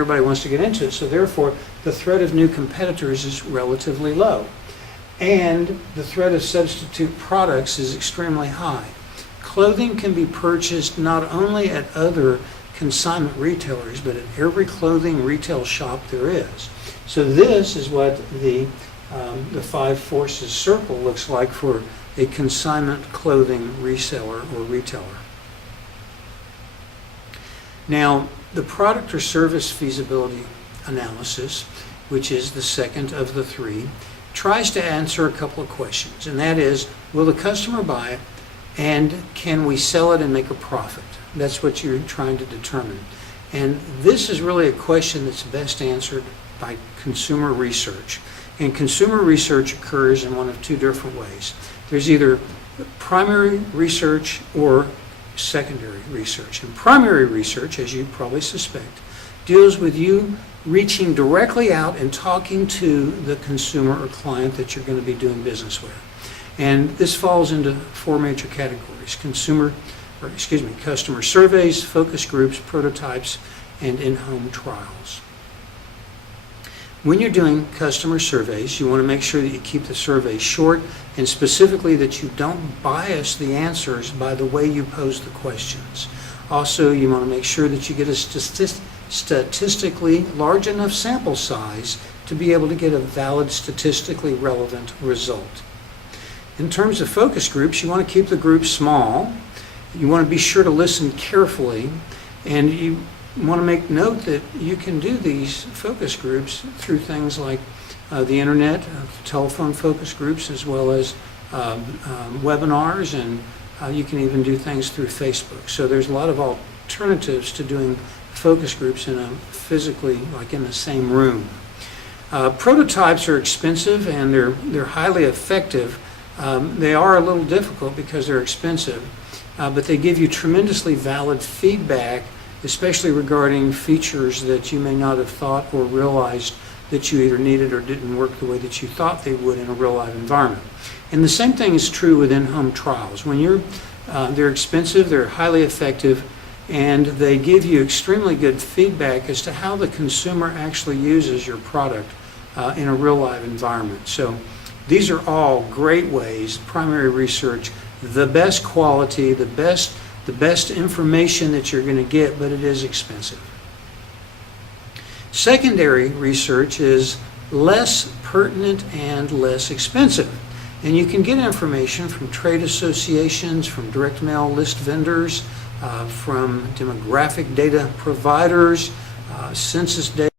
everybody wants to get into it, so therefore the threat of new competitors is relatively low. And the threat of substitute products is extremely high. Clothing can be purchased not only at other consignment retailers, but at every clothing retail shop there is. So this is what the five forces circle looks like for a consignment clothing reseller or retailer. Now, the product or service feasibility analysis, which is the second of the three, tries to answer a couple of questions, and that is, will the customer buy it, and can we sell it and make a profit? That's what you're trying to determine. And this is really a question that's best answered by consumer research. And consumer research occurs in one of two different ways. There's either primary research or secondary research. And primary research, as you probably suspect, deals with you reaching directly out and talking to the consumer or client that you're going to be doing business with. And this falls into four major categories: customer surveys, focus groups, prototypes, and in-home trials. When you're doing customer surveys, you want to make sure that you keep the survey short, and specifically that you don't bias the answers by the way you pose the questions. Also, you want to make sure that you get a statistically large enough sample size to be able to get a valid, statistically relevant result. In terms of focus groups, you want to keep the group small. You want to be sure to listen carefully, and you want to make note that you can do these focus groups through things like the internet, telephone focus groups, as well as webinars, and you can even do things through Facebook. So there's a lot of alternatives to doing focus groups in a physically, like in the same room. Prototypes are expensive and they're highly effective. They are a little difficult because they're expensive, but they give you tremendously valid feedback, especially regarding features that you may not have thought or realized that you either needed or didn't work the way that you thought they would in a real life environment. And the same thing is true with in-home trials. When they're expensive, they're highly effective, and they give you extremely good feedback as to how the consumer actually uses your product in a real life environment. So these are all great ways, primary research, the best quality, the best information that you're going to get, but it is expensive. Secondary research is less pertinent and less expensive. And you can get information from trade associations, from direct mail list vendors, from demographic data providers, census data.